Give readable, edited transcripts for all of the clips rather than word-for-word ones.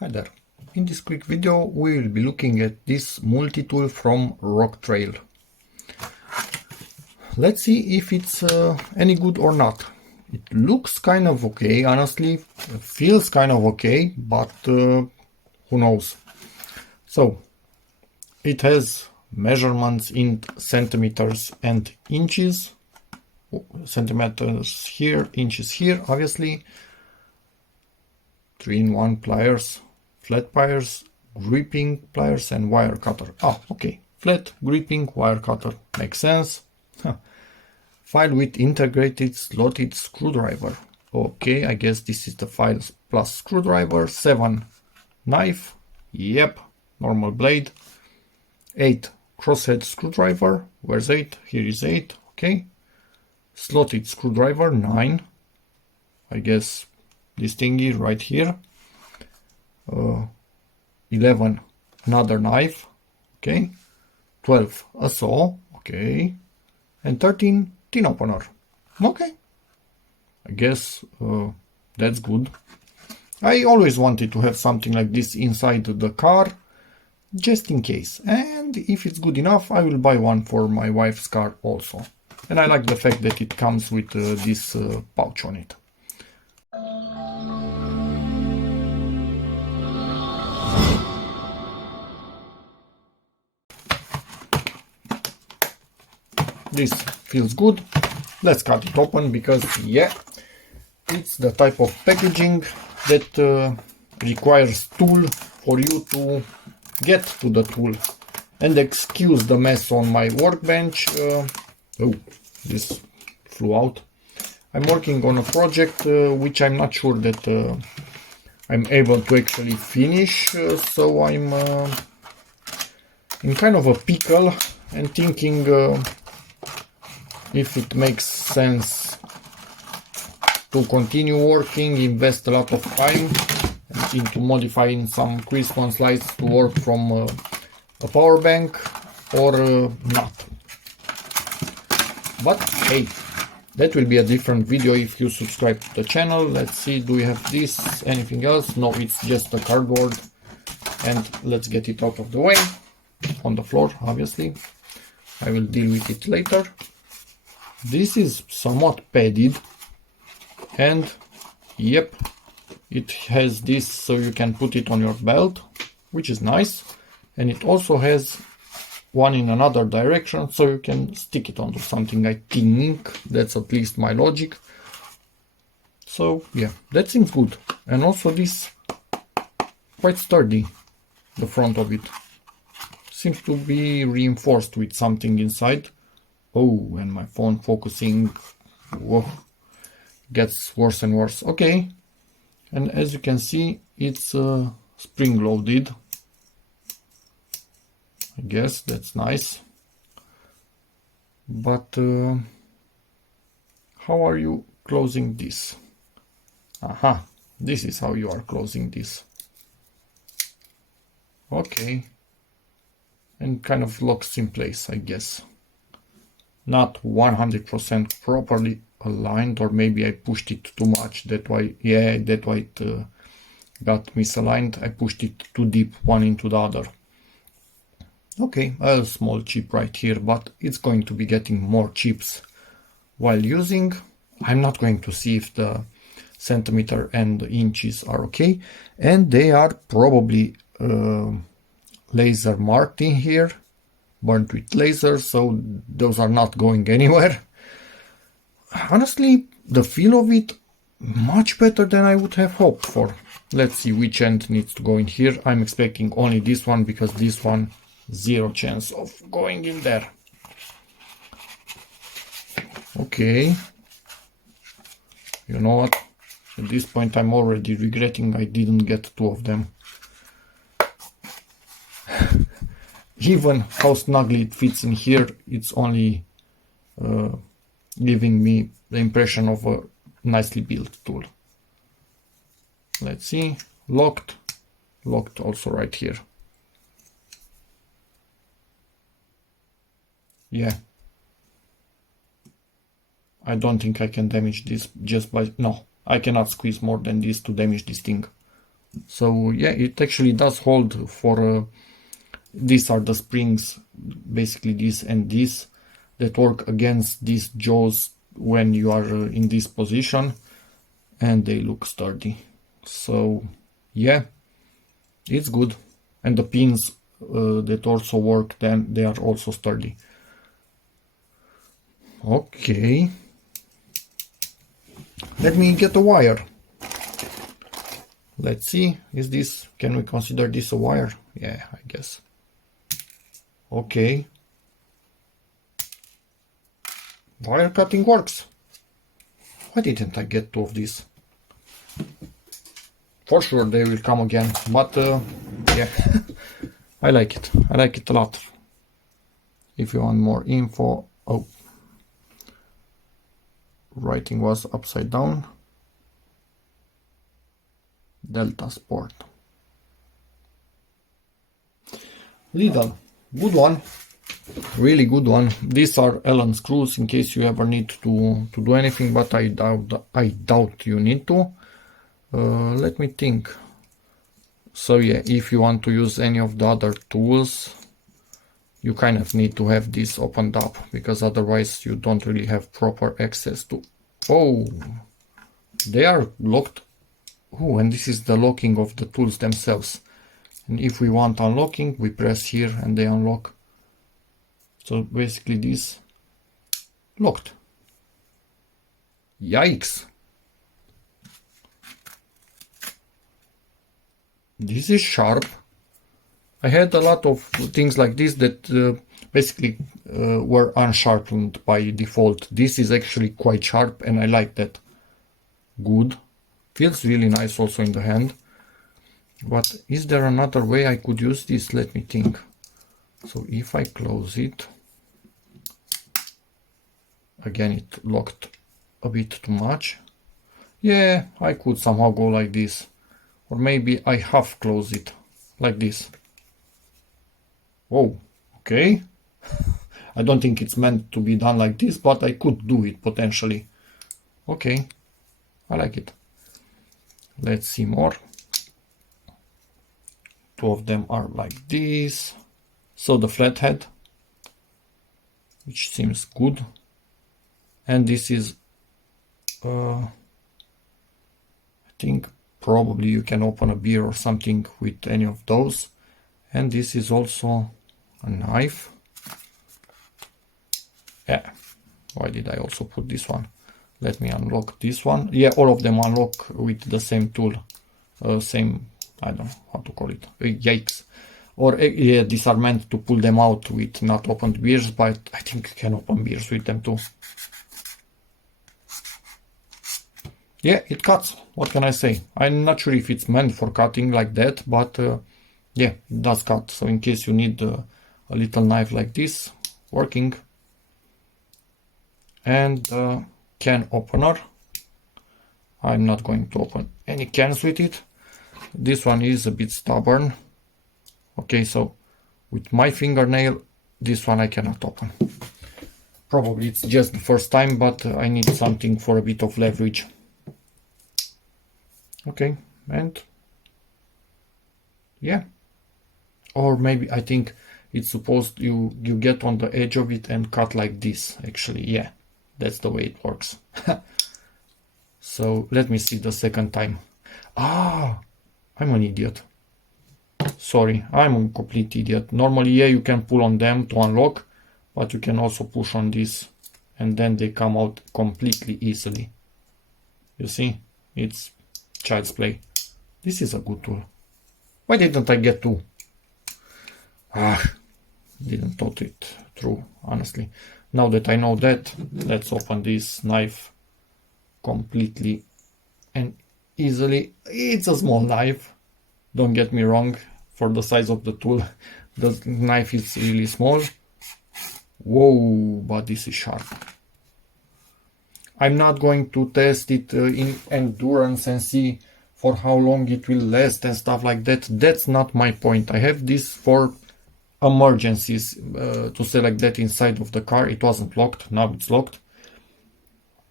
Hi there. In this quick video we will be looking at this multi-tool from Rocktrail. Let's see if it's any good or not. It looks kind of okay, honestly. It feels kind of okay, but who knows. So it has measurements in centimeters and inches. Centimeters here, inches here, obviously. 3-in-1 pliers, flat pliers, gripping pliers, and wire cutter. Ah, okay. Flat, gripping, wire cutter. Makes sense. File with integrated slotted screwdriver. Okay, I guess this is the file plus screwdriver. 7 knife. Yep, normal blade. 8 crosshead screwdriver. Where's 8? Here is 8. Okay. Slotted screwdriver. 9. I guess this thingy right here. 11 another knife, okay. 12 a saw, okay. And 13 tin opener, okay. I guess that's good. I always wanted to have something like this inside the car, just in case, and if it's good enough I will buy one for my wife's car also. And I like the fact that it comes with this pouch on it. This feels good. Let's cut it open because, yeah, it's the type of packaging that requires tool for you to get to the tool. And excuse the mess on my workbench. Oh, this flew out. I'm working on a project which I'm not sure that I'm able to actually finish. So I'm in kind of a pickle and thinking if it makes sense to continue working, invest a lot of time into modifying some crisp-on slides to work from a power bank or not. But hey, that will be a different video if you subscribe to the channel. Let's see, do we have this, anything else? No, it's just a cardboard. And let's get it out of the way, on the floor, obviously. I will deal with it later. This is somewhat padded, and yep, it has this so you can put it on your belt, which is nice, and it also has one in another direction so you can stick it onto something. I think that's at least my logic. So yeah, that seems good. And also this quite sturdy, the front of it seems to be reinforced with something inside. Oh, and my phone focusing, whoa, gets worse and worse. Okay, and as you can see, it's spring-loaded. I guess that's nice. But how are you closing this? Aha, this is how you are closing this. Okay, and kind of locks in place, I guess. Not 100% properly aligned, or maybe I pushed it too much. That why, yeah, that why it got misaligned. I pushed it too deep one into the other. Okay, a small chip right here, but it's going to be getting more chips while using. I'm not going to see if the centimeter and the inches are okay, and they are probably laser marked in here. Burnt with laser, so those are not going anywhere. Honestly, the feel of it much better than I would have hoped for. Let's see which end needs to go in here. I'm expecting only this one because this one, zero chance of going in there. Okay. You know what? At this point I'm already regretting I didn't get two of them. Even how snugly it fits in here, it's only giving me the impression of a nicely built tool. Let's see, locked also right here. Yeah, I don't think I can damage this just by, no, I cannot squeeze more than this to damage this thing. So yeah, it actually does hold for these are the springs, basically this and this, that work against these jaws when you are in this position, and they look sturdy. So yeah, it's good. And the pins that also work, then they are also sturdy. Okay, let me get a wire. Let's see, can we consider this a wire? Yeah, I guess. Okay, wire cutting works. Why didn't I get two of these? For sure they will come again, but yeah, I like it. I like it a lot. If you want more info, oh, writing was upside down. Delta Sport. Lidl, good one. Really good one. These are Allen screws in case you ever need to do anything, but I doubt you need to. Let me think. So yeah, if you want to use any of the other tools, you kind of need to have this opened up, because otherwise you don't really have proper access to... Oh, they are locked. Oh, and this is the locking of the tools themselves. And if we want unlocking, we press here and they unlock. So basically this locked. Yikes. This is sharp. I had a lot of things like this that basically were unsharpened by default. This is actually quite sharp and I like that. Good. Feels really nice also in the hand. But is there another way I could use this? Let me think. So if I close it, again it locked a bit too much. Yeah, I could somehow go like this. Or maybe I half close it, like this. Whoa, okay. I don't think it's meant to be done like this, but I could do it potentially. Okay, I like it. Let's see more. Two of them are like this. So the flathead, which seems good. And this is, I think probably you can open a beer or something with any of those. And this is also a knife. Yeah, why did I also put this one? Let me unlock this one. Yeah, all of them unlock with the same tool. Same, I don't know how to call it. Yikes. Or yeah, these are meant to pull them out with not opened beers, but I think you can open beers with them too. Yeah, it cuts. What can I say? I'm not sure if it's meant for cutting like that, but yeah, it does cut. So in case you need a little knife like this, working. And can opener. I'm not going to open any cans with it. This one is a bit stubborn. Okay, so with my fingernail, this one I cannot open. Probably it's just the first time, but I need something for a bit of leverage. Okay, and yeah. Or maybe I think it's supposed you get on the edge of it and cut like this, actually. Yeah, that's the way it works. So let me see the second time. Ah, I'm an idiot. Sorry, I'm a complete idiot. Normally, yeah, you can pull on them to unlock, but you can also push on this and then they come out completely easily. You see, it's child's play. This is a good tool. Why didn't I get two? Didn't thought it through, honestly. Now that I know that, let's open this knife completely and easily. It's a small knife, don't get me wrong, for the size of the tool. The knife is really small. Whoa, but this is sharp. I'm not going to test it in endurance and see for how long it will last and stuff like that. That's not my point. I have this for emergencies, to select that inside of the car. It wasn't locked, now it's locked.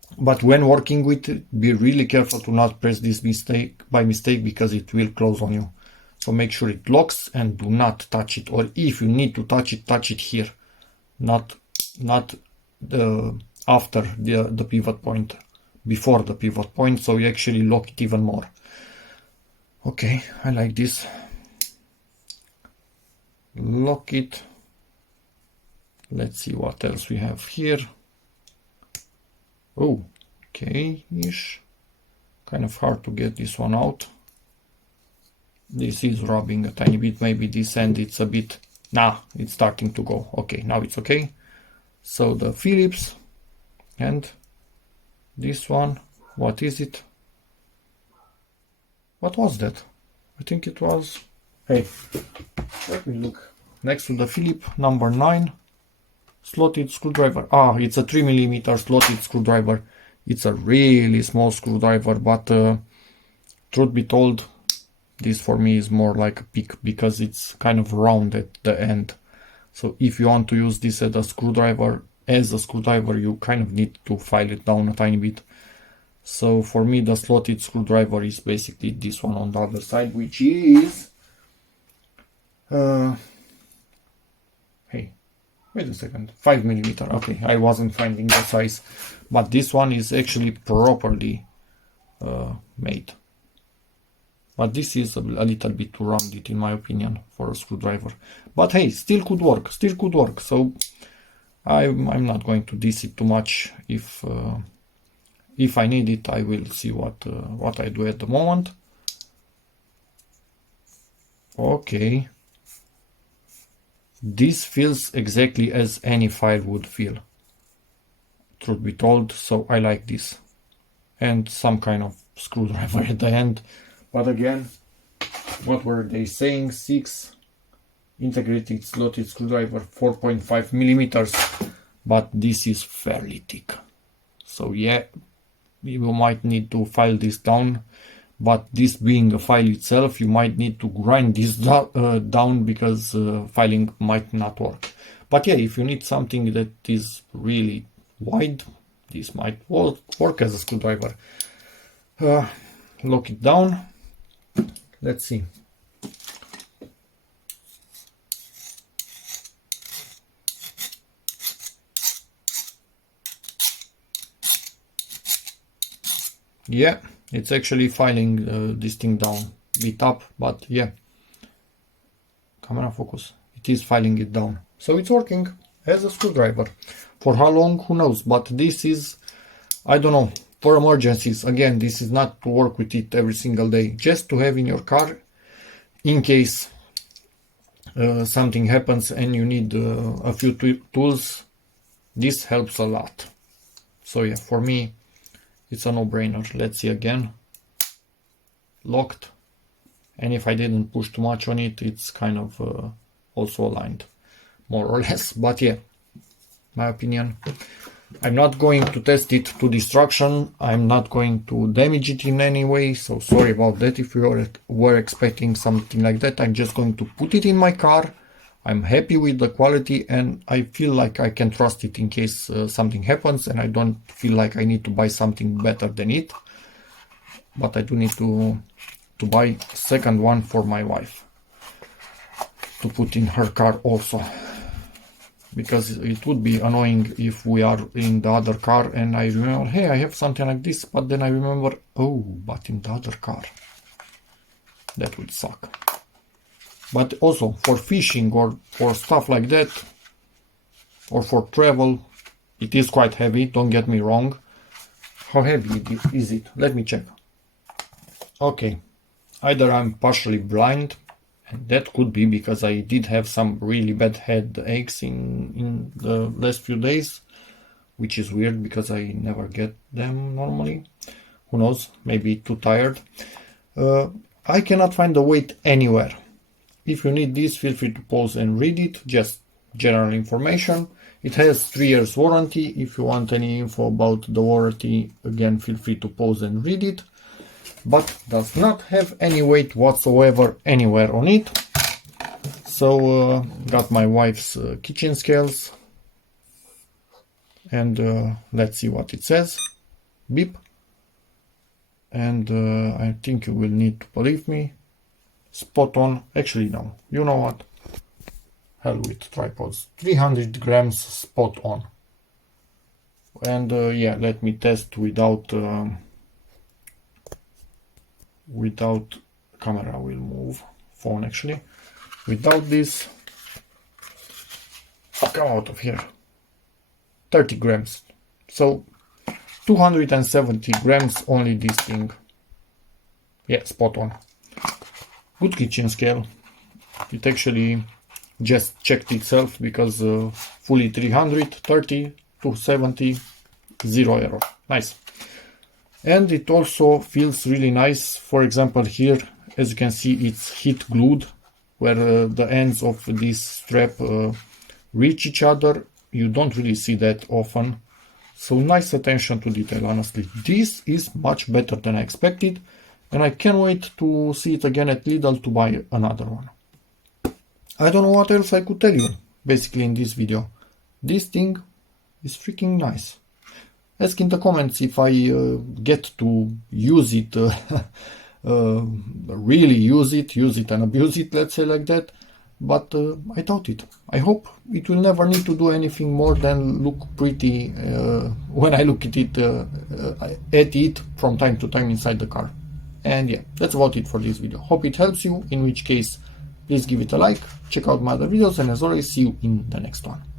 But when working with it, be really careful to not press this by mistake, because it will close on you. So make sure it locks and do not touch it. Or if you need to touch it here, not after the pivot point, before the pivot point, so you actually lock it even more. Okay, I like this. Lock it. Let's see what else we have here. Oh, okay-ish. Kind of hard to get this one out. This is rubbing a tiny bit. Maybe this end it's a bit... Nah, it's starting to go. Okay, now it's okay. So the Phillips and this one, what is it? What was that? I think it was... Hey, let me look. Next to the Phillips, number 9. Slotted screwdriver. Ah, it's a 3mm slotted screwdriver. It's a really small screwdriver, but truth be told, this for me is more like a pick, because it's kind of round at the end. So if you want to use this as a screwdriver, you kind of need to file it down a tiny bit. So for me, the slotted screwdriver is basically this one on the other side, which is hey, wait a second, 5mm. Okay, I wasn't finding the size, but this one is actually properly made. But this is a little bit too rounded in my opinion for a screwdriver. But hey, still could work, So I'm not going to diss it too much. If I need it, I will see what I do at the moment. Okay. This feels exactly as any file would feel, truth be told, so I like this. And some kind of screwdriver at the end. But again, what were they saying? 6 integrated slotted screwdriver, 4.5mm, but this is fairly thick. So yeah, you might need to file this down. But this being a file itself, you might need to grind this down, because filing might not work. But yeah, if you need something that is really wide, this might work as a screwdriver. Lock it down. Let's see. Yeah, it's actually filing this thing down a bit up, but yeah, camera focus, it is filing it down, so it's working as a screwdriver. For how long, who knows, but this is, I don't know, for emergencies. Again, this is not to work with it every single day, just to have in your car in case something happens and you need a few tools. This helps a lot. So yeah, for me it's a no-brainer. Let's see again. Locked, and if I didn't push too much on it, it's kind of also aligned, more or less. But yeah, my opinion, I'm not going to test it to destruction. I'm not going to damage it in any way, so sorry about that if you were expecting something like that. I'm just going to put it in my car. I'm happy with the quality, and I feel like I can trust it in case something happens, and I don't feel like I need to buy something better than it. But I do need to buy a second one for my wife to put in her car also, because it would be annoying if we are in the other car and I remember, hey, I have something like this, but then I remember, oh, but in the other car. That would suck. But also for fishing or for stuff like that, or for travel, it is quite heavy, don't get me wrong. How heavy is it? Let me check. Okay, either I'm partially blind, and that could be because I did have some really bad headaches in the last few days, which is weird because I never get them normally. Who knows, maybe too tired. I cannot find the weight anywhere. If you need this, feel free to pause and read it, just general information. It has 3 years warranty. If you want any info about the warranty, again, feel free to pause and read it. But does not have any weight whatsoever anywhere on it. So got my wife's kitchen scales, and let's see what it says. beep. And I think you will need to believe me. Spot on. Actually, no. You know what? Hell with tripods. 300 grams spot on. And yeah, let me test without camera will move. Phone actually. Without this, come out of here. 30 grams. So 270 grams only this thing. Yeah, spot on. Good kitchen scale. It actually just checked itself because fully 330, 270, 0 error. Nice. And it also feels really nice. For example, here, as you can see, it's heat glued, where the ends of this strap reach each other. You don't really see that often. So nice attention to detail, honestly. This is much better than I expected, and I can't wait to see it again at Lidl to buy another one. I don't know what else I could tell you, basically, in this video. This thing is freaking nice. Ask in the comments if I get to use it, really use it and abuse it, let's say like that. But I doubt it. I hope it will never need to do anything more than look pretty when I look at it from time to time inside the car. And yeah, that's about it for this video. Hope it helps you, in which case please give it a like, check out my other videos, and as always, see you in the next one.